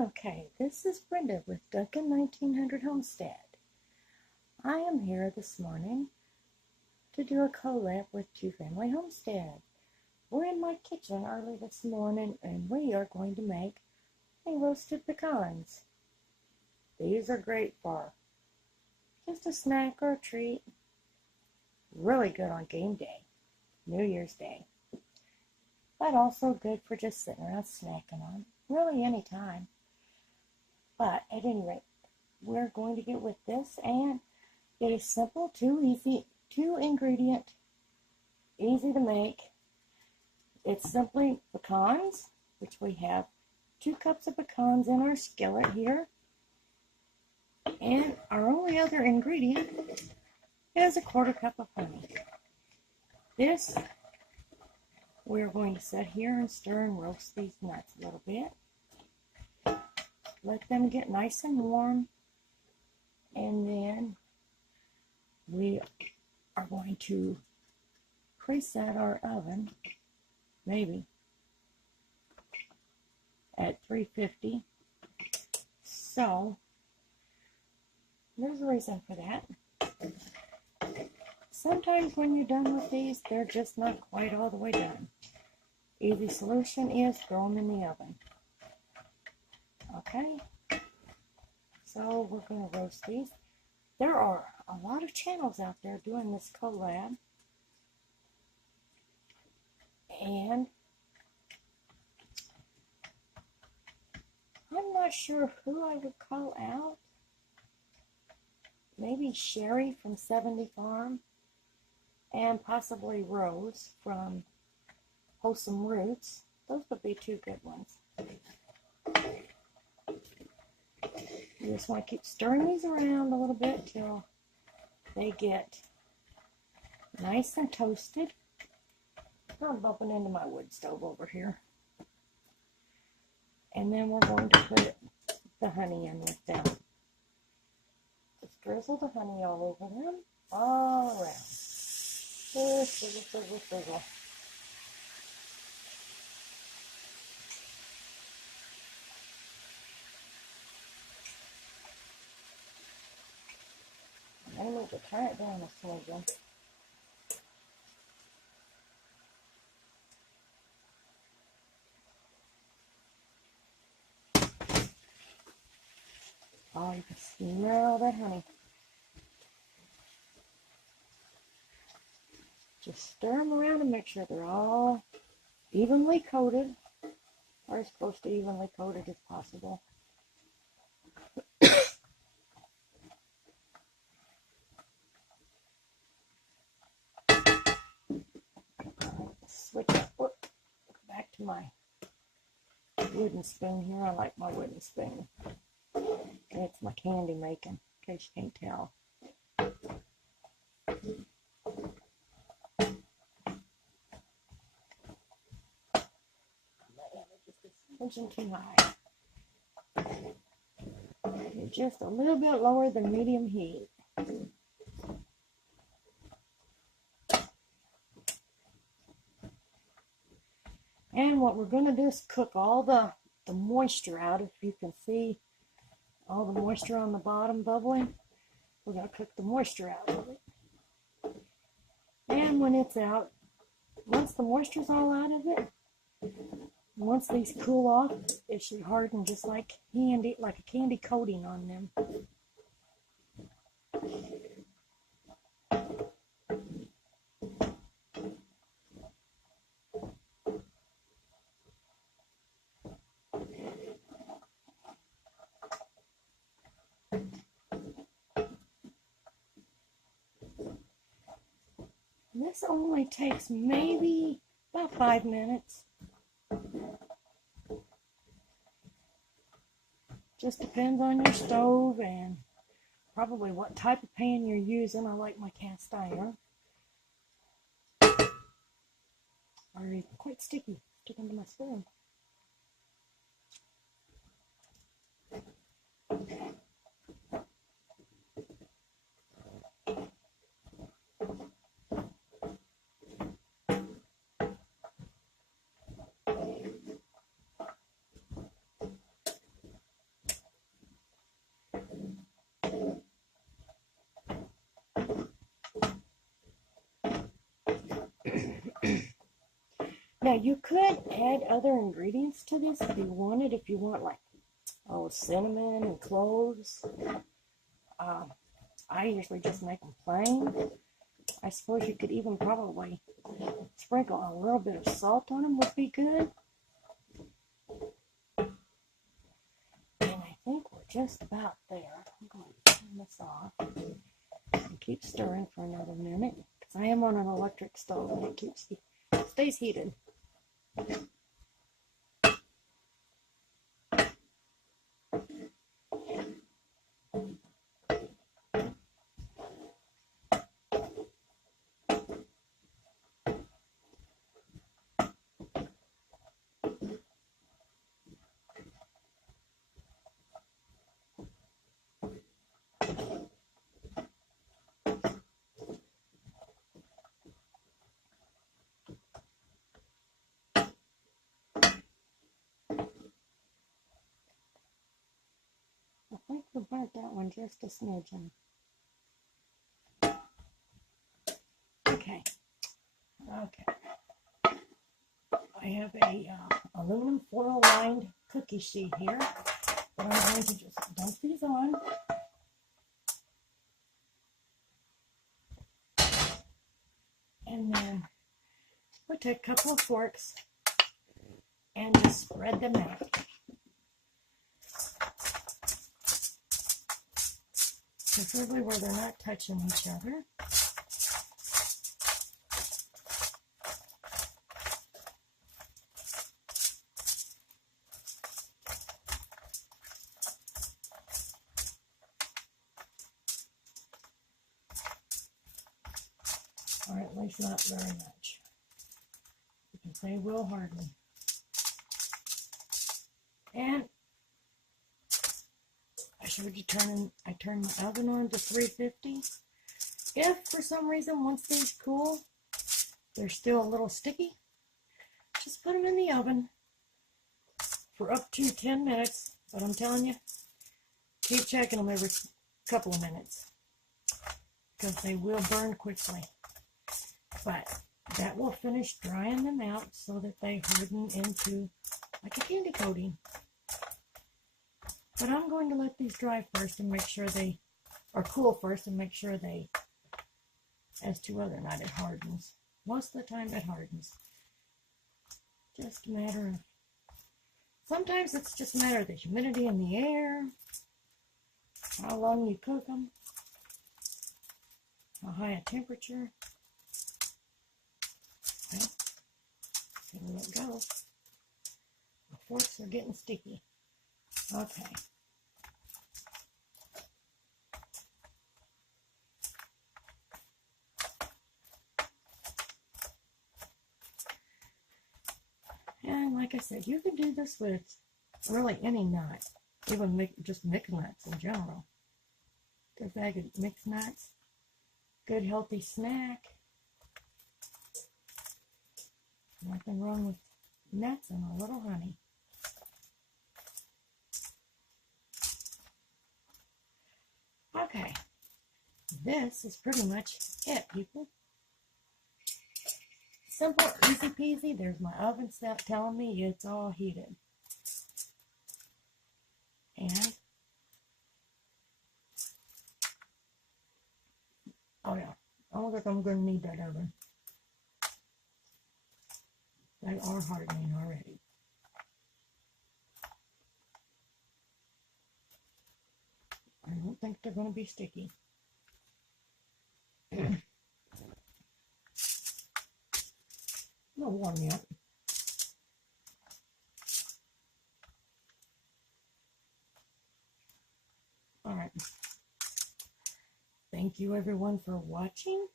Okay, this is Brenda with Duncan 1900 Homestead. I am here this morning to do a collab with Two Family Homestead. We're in my kitchen early this morning and we are going to make a roasted pecans. These are great for just a snack or a treat. Really good on game day, New Year's Day. But also good for just sitting around snacking on, really any time. But at any rate, we're going to get with this and get a simple, two ingredient, easy to make. It's simply pecans, which we have 2 cups of pecans in our skillet here. And our only other ingredient is a 1/4 cup of honey. This, we're going to sit here and stir and roast these nuts a little bit. Let them get nice and warm, and then we are going to preset our oven, maybe at 350. So there's a reason for that. Sometimes when you're done with these, they're just not quite all the way done. Easy solution is throw them in the oven. Okay, so we're going to roast these. There are a lot of channels out there doing this collab, and I'm not sure who I would call out. Maybe Sherry from 70 Farm, and possibly Rose from Wholesome Roots. Those would be 2 good ones. You just want to keep stirring these around a little bit till they get nice and toasted. I'm bumping into my wood stove over here. And then we're going to put the honey in with them. Just drizzle the honey all over them, all around. Sizzle, sizzle, sizzle. I need to turn it down a smidgen. Oh, you can smell that honey. Just stir them around and make sure they're all evenly coated, or as close to evenly coated as possible. Switch up, go back to my wooden spoon here. I like my wooden spoon. It's my candy making, in case you can't tell. Just too high. You're just a little bit lower than medium heat. And what we're going to do is cook all the moisture out. If you can see all the moisture on the bottom bubbling, we're going to cook the moisture out of it. And when it's out, once the moisture's all out of it, once these cool off, it should harden just like candy, like a candy coating on them. This only takes maybe about 5 minutes. Just depends on your stove and probably what type of pan you're using. I like my cast iron. Are quite sticky, sticking to my spoon. Now you could add other ingredients to this if you wanted. If you want like, oh, cinnamon and cloves. I usually just make them plain. I suppose you could even probably sprinkle a little bit of salt on them would be good. And I think we're just about there. I'm going to turn this off and keep stirring for another minute because I am on an electric stove and it stays heated. I think we burnt that one just a smidgen. Okay. I have a aluminum foil lined cookie sheet here that I'm going to just dump these on. And then we'll take a couple of forks and just spread them out. Preferably where they're not touching each other. Or at least not very much, because they will harden. And I showed you I turned the oven on to 350. If for some reason once these cool, they're still a little sticky, just put them in the oven for up to 10 minutes. But I'm telling you, keep checking them every couple of minutes because they will burn quickly. But that will finish drying them out so that they harden into like a candy coating. But I'm going to let these dry first and make sure they are cool first and make sure they, as to whether or not it hardens. Most of the time it hardens. Just a matter of, sometimes it's just a matter of the humidity in the air, how long you cook them, how high a temperature. Okay, here it goes. The forks are getting sticky. Okay. And like I said, you can do this with really any nut, even just mixed nuts in general. Good bag of mixed nuts, good healthy snack. Nothing wrong with nuts and a little honey. Okay, this is pretty much it, people. Simple, easy peasy. There's my oven stuff telling me it's all heated. And, oh yeah, I don't think I'm going to need that oven. They are hardening already. I don't think they're going to be sticky. Not warm yet. All right. Thank you everyone for watching.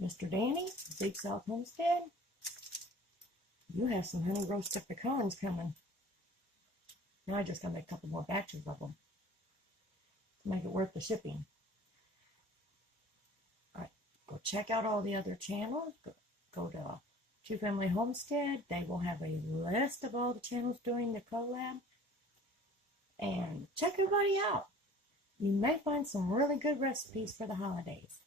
Mr. Danny, Big South Homestead. You have some honey roasted pecans coming. Now I just gotta make a couple more batches of them to make it worth the shipping. All right, go check out all the other channels. Go to Two Family Homestead. They will have a list of all the channels doing the collab. And check everybody out. You may find some really good recipes for the holidays.